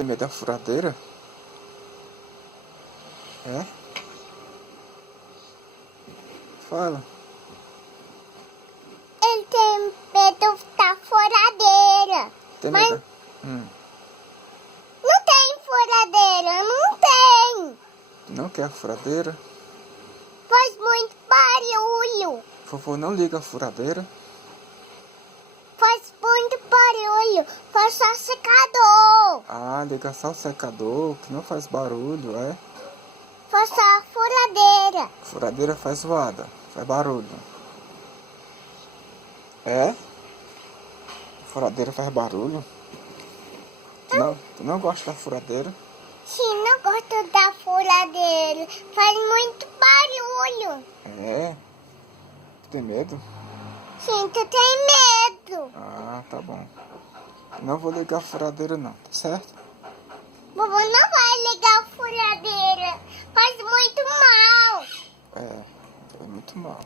Tem medo da furadeira? É? Fala. Ele tem medo da furadeira. Tem Mas medo? não tem furadeira, não tem. Não quer a furadeira? Faz muito barulho. Vovô não liga a furadeira? Faz muito barulho. Faz só secador. Ah, liga só o secador, que não faz barulho, é? Faz só a furadeira. Furadeira faz zoada, faz barulho. É? Furadeira faz barulho? Tu não gosta da furadeira? Sim, não gosto da furadeira. Faz muito barulho. É? Tu tem medo? Sim, tu tem medo. Ah, tá bom. Não vou ligar a furadeira não, tá certo? Vovô não vai ligar a furadeira. Faz muito mal. É muito mal.